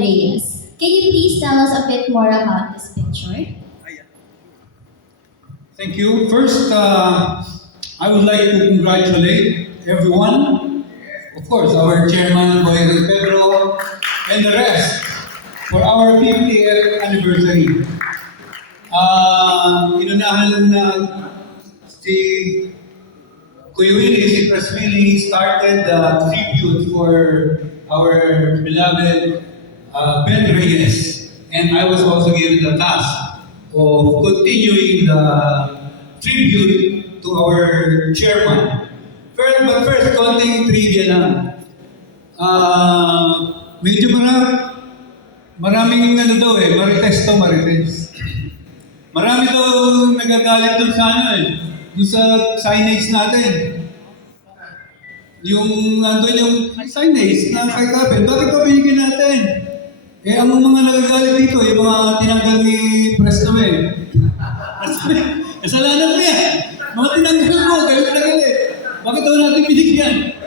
Reyes. Can you please tell us a bit more about this picture? Thank you. First, I would like to congratulate everyone, of course, our chairman, Boy Pedro, and the rest for our 50th anniversary. Inunahan na si Kuya Willie, si Pres Willie started the tribute for our beloved Ben Reyes. And I was also given the task of continuing the tribute to our chairman. But first, konting trivia lang. Medyo maraming ano daw marites. Marami daw nagagalit doon sa doon sa signage natin. Nandun yung signage na kay Kapel, bakit pa binigyan natin? Ang mga nagagalit dito, yung mga tinanggal ni Presto kasalanan mo yan. Mga tinanggal mo, galit na galit. Bakit daw natin binigyan?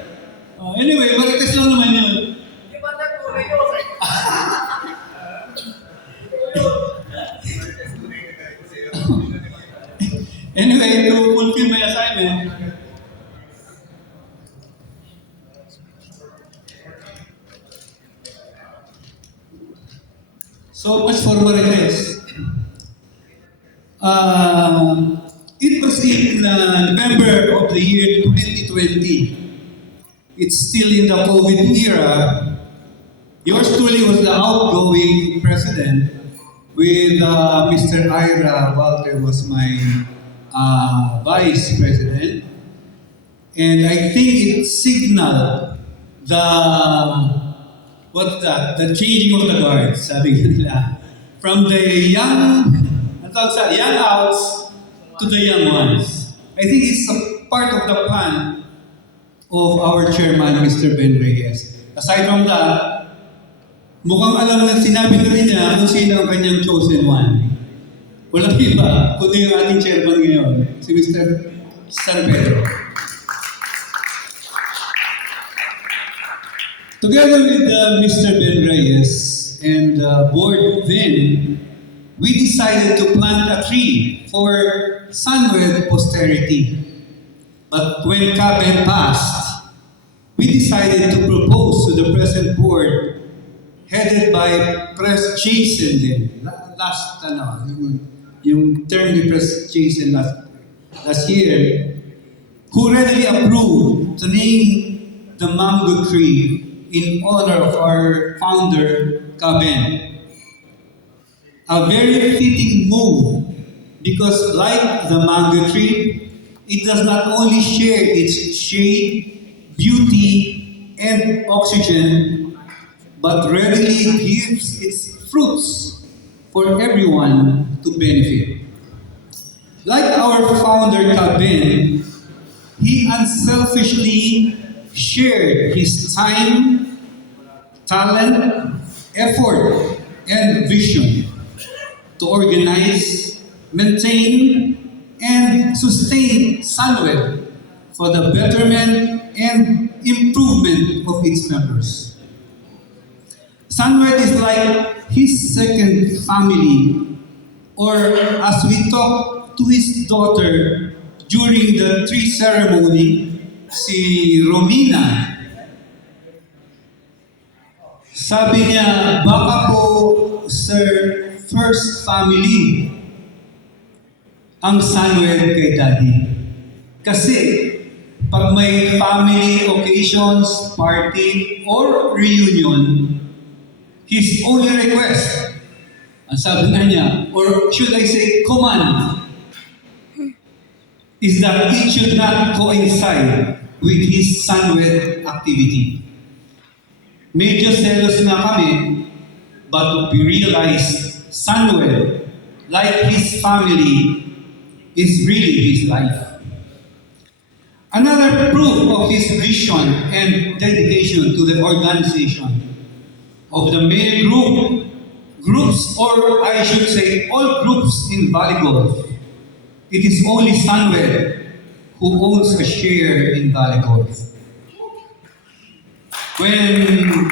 Anyway, marites lang naman yun. Anyway, to fulfill my assignment, so much for Marites. It was in November of the year 2020. It's still in the COVID era. Yours truly was the outgoing president, with Mr. Ira Walter was my vice president. And I think it signaled the changing of the guard, sabi nila, from the young outs to the young ones. I think it's a part of the plan of our chairman, Mr. Ben Reyes. Aside from that, mukhang alam na sinabi na rin niya kung sino ang kanyang chosen one. Walang iba, kundi yung ating chairman ngayon, si Mr. San Pedro. Together with Mr. Ben Reyes and the board then, we decided to plant a tree for Sunwed posterity. But when Caben passed, we decided to propose to the present board, headed by Pres Jason din. Yung term ni Pres Jason last year, who readily approved to name the mango tree in honor of our founder, Caben. A very fitting move because like the mango tree, it does not only share its shade, beauty, and oxygen, but readily gives its fruits for everyone to benefit. Like our founder Caben, he unselfishly shared his time, talent, effort, and vision to organize, maintain, and sustain Sunwed for the betterment and improvement of its members. Sunwed is like his second family, or as we talked to his daughter during the tree ceremony, si Romina, sabi niya, baka po, sir, first family ang Sunwed kay Daddy. Kasi pag may family occasions, party, or reunion, his only request, ang sabi nga niya, or should I say command, is that it should not coincide with his Sunwed activity. Medyo selos nga kami, but we realized Sunwed, like his family, is really his life. Another proof of his vision and dedication to the organization of the many groups, or I should say all groups in Valley Golf. It is only Sunwed who owns a share in Valley Golf. When